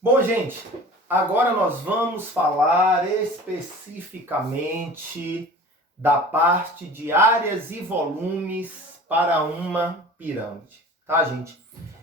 Bom, gente, agora nós vamos falar especificamente da parte de áreas e volumes para uma pirâmide, tá, gente?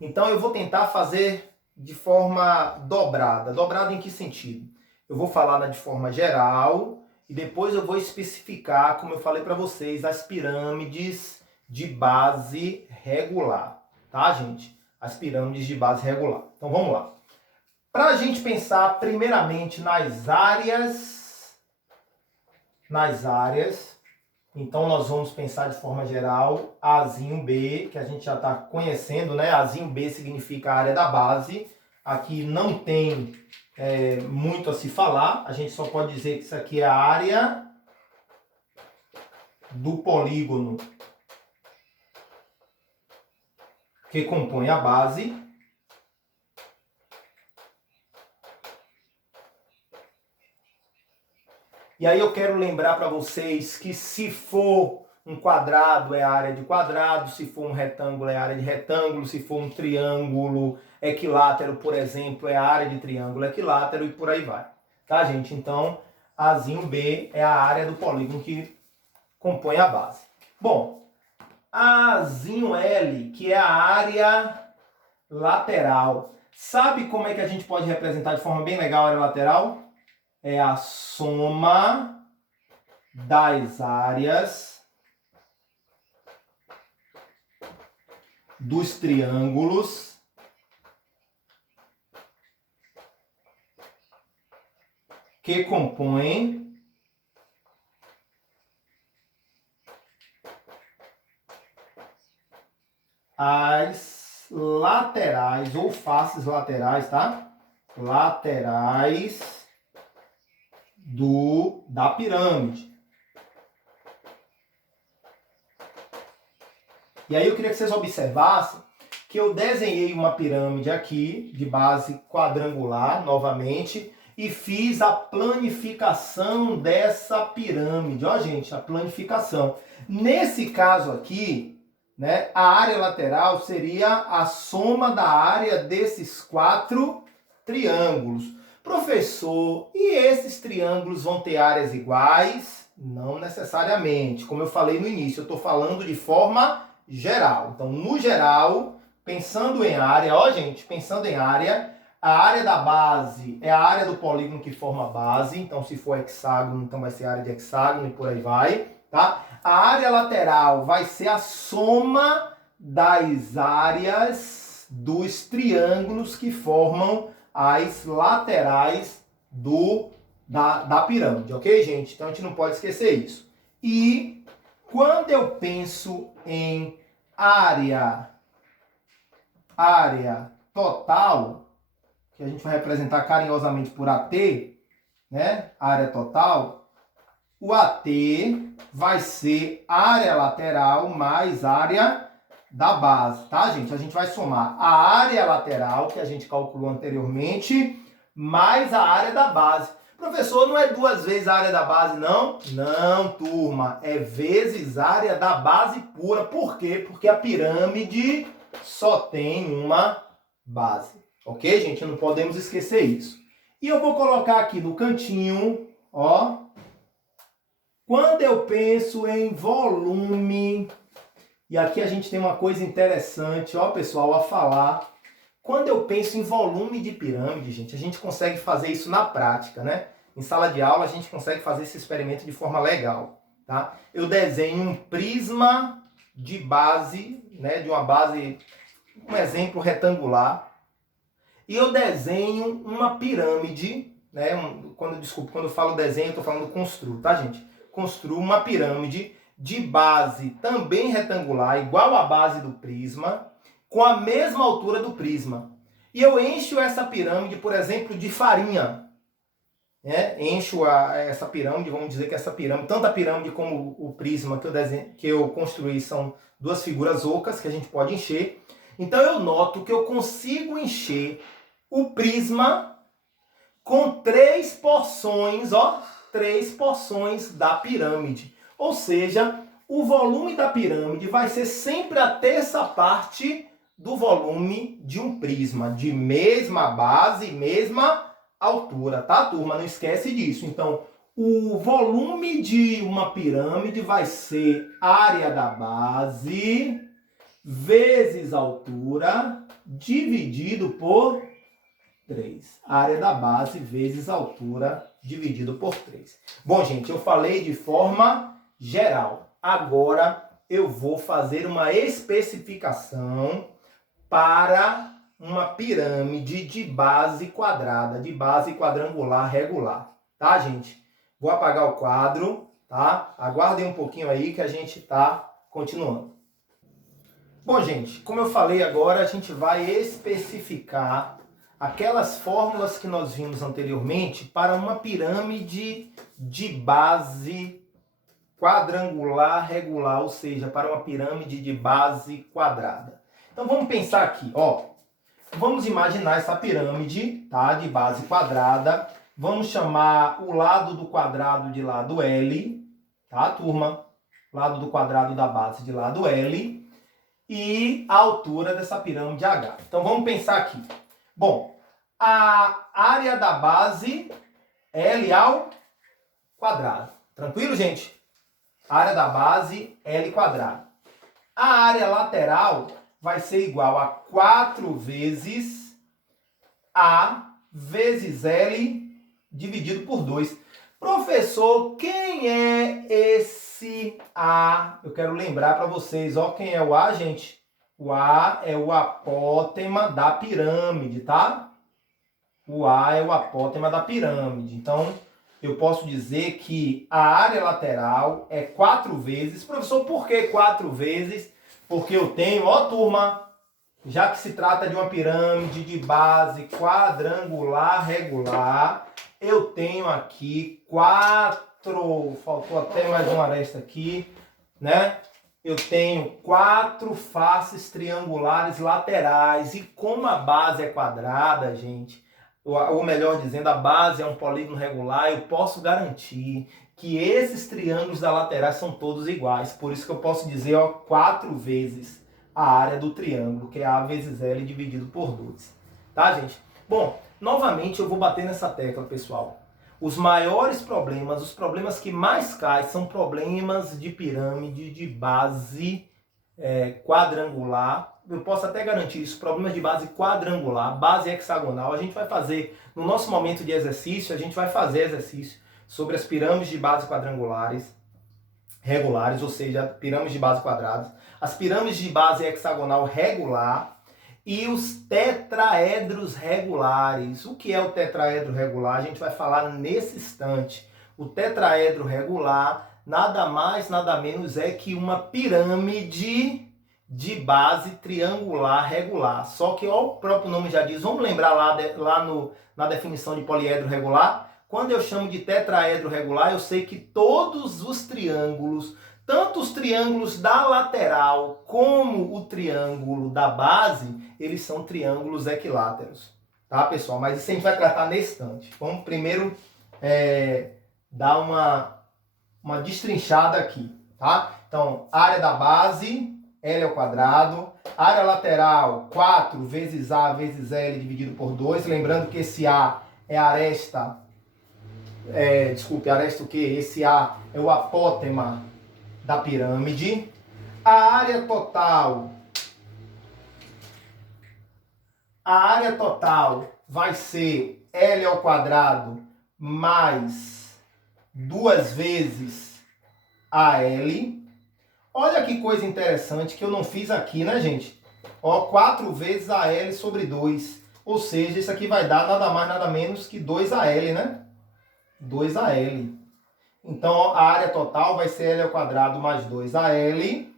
Então eu vou tentar fazer de forma dobrada. Dobrada em que sentido? Eu vou falar de forma geral e depois eu vou especificar, como eu falei para vocês, as pirâmides de base regular, tá, gente? As pirâmides de base regular. Então vamos lá. Para a gente pensar primeiramente nas áreas, então nós vamos pensar de forma geral Azinho B, que a gente já está conhecendo, né? Azinho B significa a área da base. Aqui não tem muito a se falar, a gente só pode dizer que isso aqui é a área do polígono que compõe a base. E aí eu quero lembrar para vocês que se for um quadrado é a área de quadrado, se for um retângulo é a área de retângulo, se for um triângulo equilátero, por exemplo, é a área de triângulo equilátero e por aí vai. Tá, gente? Então, Azinho B é a área do polígono que compõe a base. Bom, Azinho L, que é a área lateral. Sabe como é que a gente pode representar de forma bem legal a área lateral? É a soma das áreas dos triângulos que compõem as laterais ou faces laterais, tá? Laterais da pirâmide. E aí eu queria que vocês observassem que eu desenhei uma pirâmide aqui, de base quadrangular, novamente, e fiz a planificação dessa pirâmide. Ó, gente, a planificação. Nesse caso aqui, né, a área lateral seria a soma da área desses 4 triângulos. Professor, e esses triângulos vão ter áreas iguais? Não necessariamente. Como eu falei no início, eu estou falando de forma geral. Então, no geral, pensando em área, ó, gente, pensando em área, a área da base é a área do polígono que forma a base. Então, se for hexágono, então vai ser a área de hexágono e por aí vai, tá? A área lateral vai ser a soma das áreas dos triângulos que formam as laterais da pirâmide, ok, gente? Então a gente não pode esquecer isso. E quando eu penso em área total, que a gente vai representar carinhosamente por AT, né? Área total, o AT vai ser área lateral mais área da base, tá, gente? A gente vai somar a área lateral, que a gente calculou anteriormente, mais a área da base. Professor, não é 2 vezes a área da base, não? Não, turma. É vezes a área da base pura. Por quê? Porque a pirâmide só tem uma base. Ok, gente? Não podemos esquecer isso. E eu vou colocar aqui no cantinho, ó. Quando eu penso em volume... E aqui a gente tem uma coisa interessante, ó, pessoal, a falar. Quando eu penso em volume de pirâmide, gente, a gente consegue fazer isso na prática, né? Em sala de aula a gente consegue fazer esse experimento de forma legal, tá? Eu desenho um prisma de base, né, de uma base, um exemplo retangular, e eu desenho uma pirâmide, né? Quando eu falo desenho, eu estou falando construo, tá, gente? Construo uma pirâmide de base também retangular, igual à base do prisma, com a mesma altura do prisma. E eu encho essa pirâmide, por exemplo, de farinha. Né? Encho essa pirâmide, vamos dizer que essa pirâmide, tanto a pirâmide como o prisma que eu construí são 2 figuras ocas que a gente pode encher. Então eu noto que eu consigo encher o prisma com 3 porções, ó, 3 porções da pirâmide. Ou seja, o volume da pirâmide vai ser sempre a terça parte do volume de um prisma de mesma base e mesma altura, tá, turma? Não esquece disso. Então, o volume de uma pirâmide vai ser área da base vezes altura dividido por 3. Área da base vezes altura dividido por 3. Bom, gente, eu falei de forma geral. Agora eu vou fazer uma especificação para uma pirâmide de base quadrada, de base quadrangular regular. Tá, gente? Vou apagar o quadro, tá? Aguardem um pouquinho aí que a gente tá continuando. Bom, gente, como eu falei agora, a gente vai especificar aquelas fórmulas que nós vimos anteriormente para uma pirâmide de base quadrangular regular, ou seja, para uma pirâmide de base quadrada. Então vamos pensar aqui, ó. Vamos imaginar essa pirâmide, tá, de base quadrada. Vamos chamar o lado do quadrado de lado L, tá, turma? Lado do quadrado da base de lado L. E a altura dessa pirâmide H. Então vamos pensar aqui. Bom, a área da base L ao quadrado. Tranquilo, gente? Área da base L quadrado. A área lateral vai ser igual a 4 vezes A vezes L dividido por 2. Professor, quem é esse A? Eu quero lembrar para vocês, ó, quem é o A, gente? O A é o apótema da pirâmide, tá? O A é o apótema da pirâmide. Então, eu posso dizer que a área lateral é 4 vezes. Professor, por que 4 vezes? Porque eu tenho, ó, turma, já que se trata de uma pirâmide de base quadrangular regular, eu tenho aqui 4, faltou até mais uma aresta aqui, né? Eu tenho 4 faces triangulares laterais. E como a base é quadrada, gente, ou melhor dizendo, a base é um polígono regular, eu posso garantir que esses triângulos da lateral são todos iguais. Por isso que eu posso dizer, ó, 4 vezes a área do triângulo, que é A vezes L dividido por 2. Tá, gente? Bom, novamente eu vou bater nessa tecla, pessoal. Os maiores problemas, os problemas que mais caem, são problemas de pirâmide de base quadrangular. Eu posso até garantir isso, problemas de base quadrangular, base hexagonal. A gente vai fazer, no nosso momento de exercício, a gente vai fazer exercício sobre as pirâmides de base quadrangulares regulares, ou seja, pirâmides de base quadradas, as pirâmides de base hexagonal regular e os tetraedros regulares. O que é o tetraedro regular? A gente vai falar nesse instante. O tetraedro regular nada mais, nada menos é que uma pirâmide de base triangular regular. Só que, ó, o próprio nome já diz, vamos lembrar na definição de poliedro regular? Quando eu chamo de tetraedro regular, eu sei que todos os triângulos, tanto os triângulos da lateral como o triângulo da base, eles são triângulos equiláteros. Tá, pessoal? Mas isso a gente vai tratar nesse instante. Vamos primeiro dar uma destrinchada aqui, tá? Então, área da base, L ao quadrado. Área lateral, 4 vezes A vezes L dividido por 2. Lembrando que esse A é a aresta... aresta o quê? Esse A é o apótema da pirâmide. A área total vai ser L ao quadrado mais 2 vezes AL. Olha que coisa interessante que eu não fiz aqui, né, gente? Ó, 4 vezes AL sobre 2. Ou seja, isso aqui vai dar nada mais, nada menos que 2AL, né? 2AL. Então, a área total vai ser L ao quadrado mais 2AL.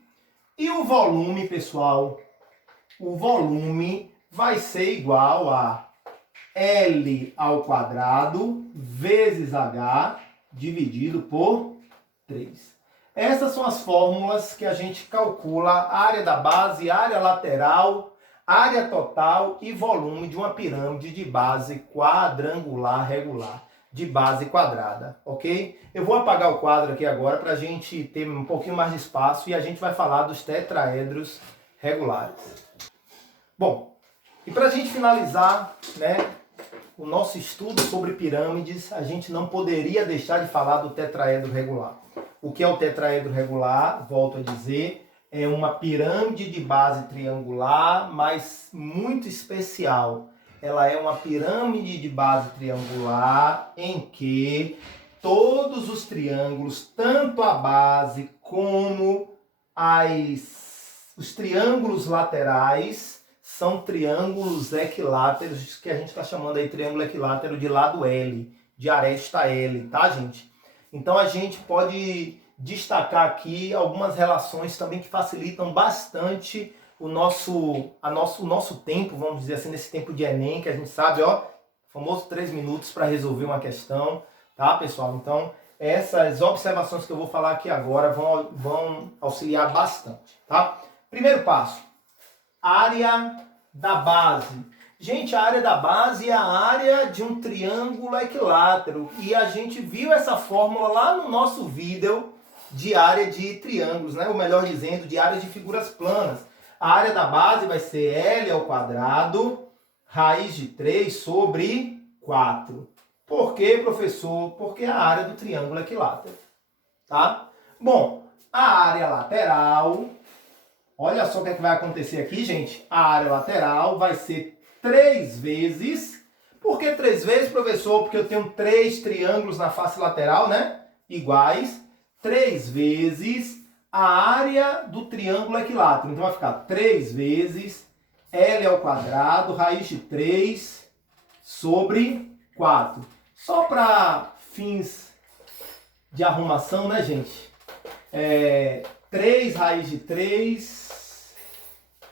E o volume, pessoal, o volume vai ser igual a L ao quadrado vezes H dividido por 3. Essas são as fórmulas que a gente calcula a área da base, área lateral, área total e volume de uma pirâmide de base quadrangular regular, de base quadrada, ok? Eu vou apagar o quadro aqui agora para a gente ter um pouquinho mais de espaço e a gente vai falar dos tetraedros regulares. Bom, e para a gente finalizar, né, o nosso estudo sobre pirâmides, a gente não poderia deixar de falar do tetraedro regular. O que é o tetraedro regular? Volto a dizer, é uma pirâmide de base triangular, mas muito especial. Ela é uma pirâmide de base triangular em que todos os triângulos, tanto a base como os triângulos laterais, são triângulos equiláteros, que a gente está chamando aí triângulo equilátero de lado L, de aresta L, tá, gente? Então a gente pode destacar aqui algumas relações também que facilitam bastante o nosso tempo, vamos dizer assim, nesse tempo de Enem, que a gente sabe, ó, famoso 3 minutos para resolver uma questão, tá, pessoal? Então, essas observações que eu vou falar aqui agora vão auxiliar bastante, tá? Primeiro passo, área da base. Gente, a área da base é a área de um triângulo equilátero. E a gente viu essa fórmula lá no nosso vídeo de área de triângulos, né? Ou melhor dizendo, de área de figuras planas. A área da base vai ser L ao quadrado, raiz de 3 sobre 4. Por quê, professor? Porque é a área do triângulo equilátero. Tá? Bom, a área lateral... Olha só o que é que vai acontecer aqui, gente. A área lateral vai ser 3 vezes... Por que 3 vezes, professor? Porque eu tenho 3 triângulos na face lateral, né? Iguais. 3 vezes a área do triângulo equilátero. Então vai ficar 3 vezes L ao quadrado, raiz de 3 sobre 4. Só para fins de arrumação, né, gente? 3 raiz de 3...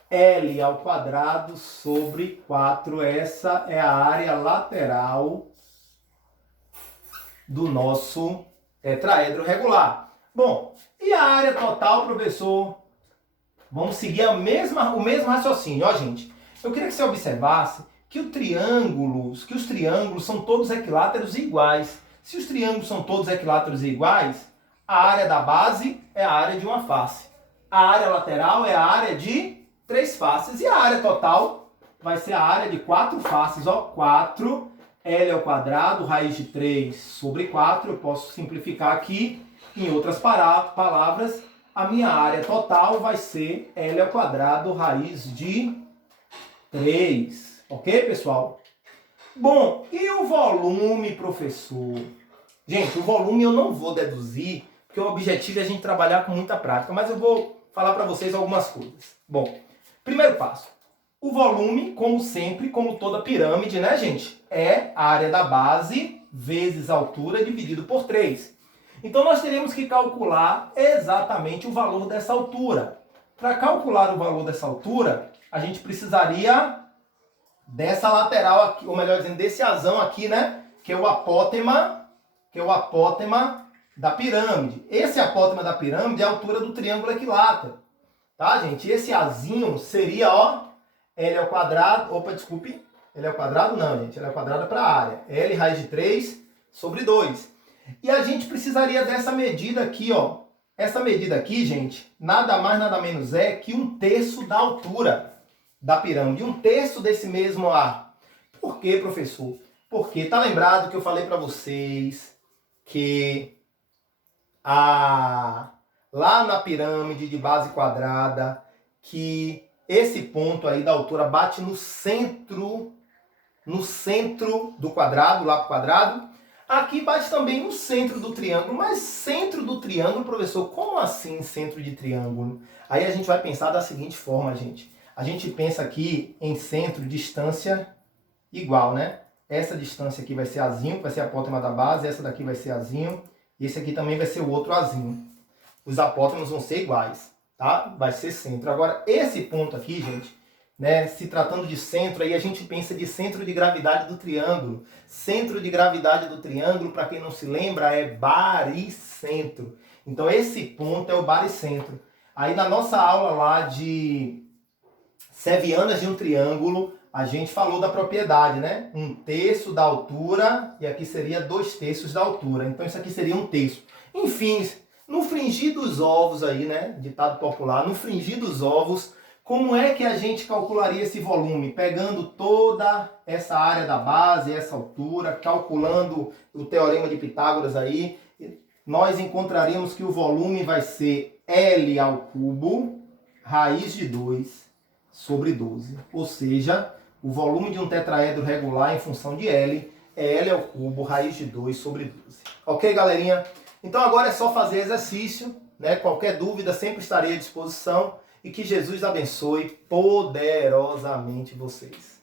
L ao quadrado sobre 4. Essa é a área lateral do nosso tetraedro regular. Bom, e a área total, professor? Vamos seguir o mesmo raciocínio. Ó, gente, eu queria que você observasse que os triângulos são todos equiláteros iguais. Se os triângulos são todos equiláteros iguais, a área da base é a área de uma face. A área lateral é a área de 3 faces. E a área total vai ser a área de 4 faces. Ó, 4, L ao quadrado, raiz de 3 sobre 4. Eu posso simplificar aqui. Em outras palavras, a minha área total vai ser L ao quadrado, raiz de 3. Ok, pessoal? Bom, e o volume, professor? Gente, o volume eu não vou deduzir, porque o objetivo é a gente trabalhar com muita prática. Mas eu vou falar para vocês algumas coisas. Bom, primeiro passo. O volume, como sempre, como toda pirâmide, né, gente? É a área da base vezes a altura dividido por 3. Então, nós teremos que calcular exatamente o valor dessa altura. Para calcular o valor dessa altura, a gente precisaria dessa lateral aqui, ou melhor dizendo, desse asão aqui, né? Que é o apótema da pirâmide. Esse apótema da pirâmide é a altura do triângulo equilátero. Tá, gente? Esse azinho seria, ó, L ao quadrado... Opa, desculpe. L ao quadrado não, gente. L ao quadrado é para a área. L raiz de 3 sobre 2. E a gente precisaria dessa medida aqui, ó. Essa medida aqui, gente, nada mais, nada menos é que 1/3 da altura da pirâmide. 1/3 desse mesmo ar. Por quê, professor? Porque tá lembrado que eu falei para vocês que lá na pirâmide de base quadrada, que esse ponto aí da altura bate no centro do quadrado, lá pro quadrado. Aqui bate também no centro do triângulo, mas centro do triângulo, professor, como assim centro de triângulo? Aí a gente vai pensar da seguinte forma, gente. A gente pensa aqui em centro, distância igual, né? Essa distância aqui vai ser azinho, que vai ser a apótema da base, essa daqui vai ser azinho, e esse aqui também vai ser o outro azinho. Os apótemos vão ser iguais, tá? Vai ser centro. Agora, esse ponto aqui, gente, né, se tratando de centro, aí a gente pensa de centro de gravidade do triângulo. Centro de gravidade do triângulo, para quem não se lembra, é baricentro. Então, esse ponto é o baricentro. Aí, na nossa aula lá de sevianas de um triângulo, a gente falou da propriedade, né? 1/3 da altura, e aqui seria 2/3 da altura. Então, isso aqui seria 1/3. Enfim, no fringir dos ovos aí, né? Ditado popular, no fringir dos ovos, Como é que a gente calcularia esse volume? Pegando toda essa área da base, essa altura, calculando o teorema de Pitágoras aí, nós encontraríamos que o volume vai ser L ao cubo, raiz de 2 sobre 12. Ou seja, o volume de um tetraedro regular em função de L é L ao cubo, raiz de 2 sobre 12. Ok, galerinha? Então agora é só fazer exercício, né? Qualquer dúvida sempre estarei à disposição. E que Jesus abençoe poderosamente vocês.